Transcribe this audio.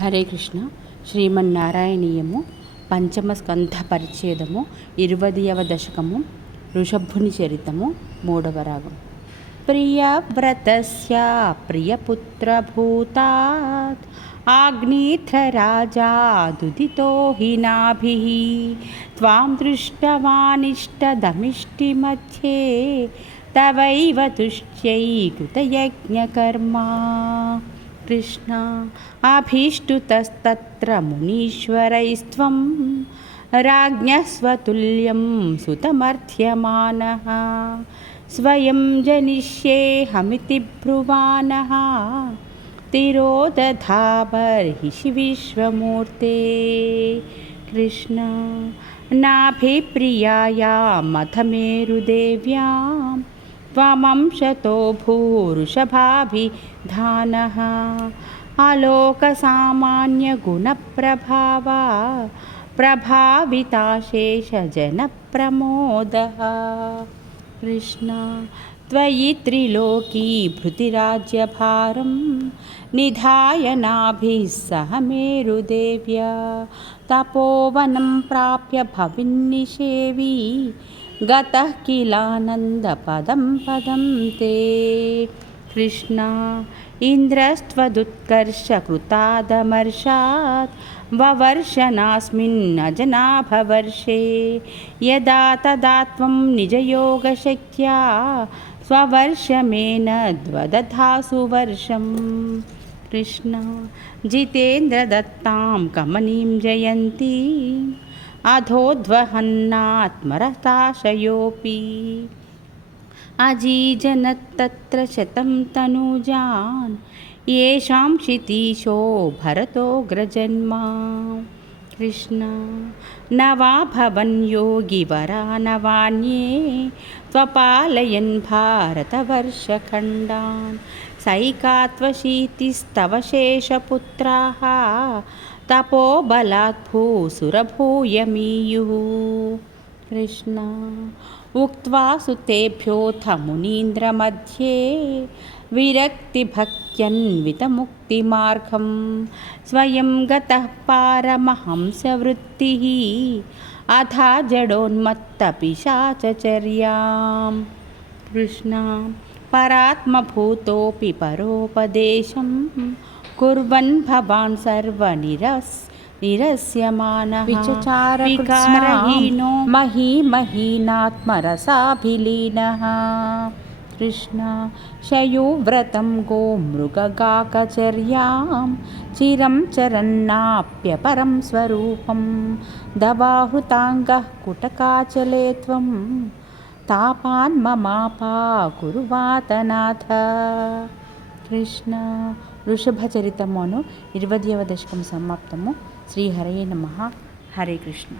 హరే కృష్ణ. శ్రీమన్నారాయణీయము పంచమ స్కంధ పరిచ్ఛేదము ఇరవదవ దశకము ఋషభుని చరితము మూడవ రాగం. ప్రియవ్రతస్య ప్రియపుత్రభూతాత్ ఆగ్నేత్రరాజా దుదితో హీనాభి త్వాం దృష్టవానిష్టదమిష్టి మధ్యే తవైవ తుష్ట్యై కృతయజ్ఞకర్మా कृष्ण आभीष्टुतस्तत्र मुनीश्वरैस्त्वं राज्ञः सुतमर्थ्यमानः स्वयं जनिष्येऽहमिति ब्रुवानः तिरोदधाबर्हिषि विश्वमूर्ते कृष्ण नाभिप्रियायामथमेरुदेव्याम् त्वमंशतो भूरुषभाभिधानः। आलोकसामान्यगुणप्रभावा प्रभाविताशेषजनप्रमोदः कृष्ण त्वयि त्रिलोकीभृतिराज्यभारं निधाय नाभिः सह मेरुदेव्या तपोवनं प्राप्य भविन्निषेवी गतः किलानन्दपदं पदं ते कृष्ण इन्द्रस्त्वदुत्कर्षकृतादमर्षात् ववर्षनास्मिन्नजनाभवर्षे यदा तदा त्वं निजयोगशक्त्या स्ववर्षमेनद्वदधासु वर्षम् कृष्ण जितेन्द्रदत्तां कमनीं जयन्तीम् अधोद्वहन्नात्मरताशयोऽपि अजीजनत्तत्र शतं तनूजान्, येषां क्षितीशो भरतोऽग्रजन्मा कृष्ण, न वा भवन् योगिवरा न वान्ये त्वपालयन् भारतवर्षखण्डान्। सैकात्वशीतिस्तव शेषपुत्राः तपोबलात् भूसुरभूयमीयुः कृष्ण उक्त्वा सुतेभ्योऽथ मुनीन्द्रमध्ये विरक्तिभक्त्यन्वितमुक्तिमार्गं स्वयं गतः पारमहंसवृत्तिः अथा जडोन्मत्तपिशाचर्यां కృష్ణ పరాత్మభూతోపి పరోపదేశం కుర్వన్ భవాన్ సర్వనిరస్ నిరస్యమాన విచారహీనో మహీమహీనాత్మరసాభిలీన కృష్ణ శయోవ్రతం గోమృగగాకచర్యాం చిరం చరన్నాప్యపరం స్వరూపం దవాహృతాంగ కుటకాచలే త్వం तापान् ममापा కురువాతనాథ కృష్ణ వృషభచరితమును ఇరవదవ దశకం సమాప్తము శ్రీహరయే నమ హరే కృష్ణ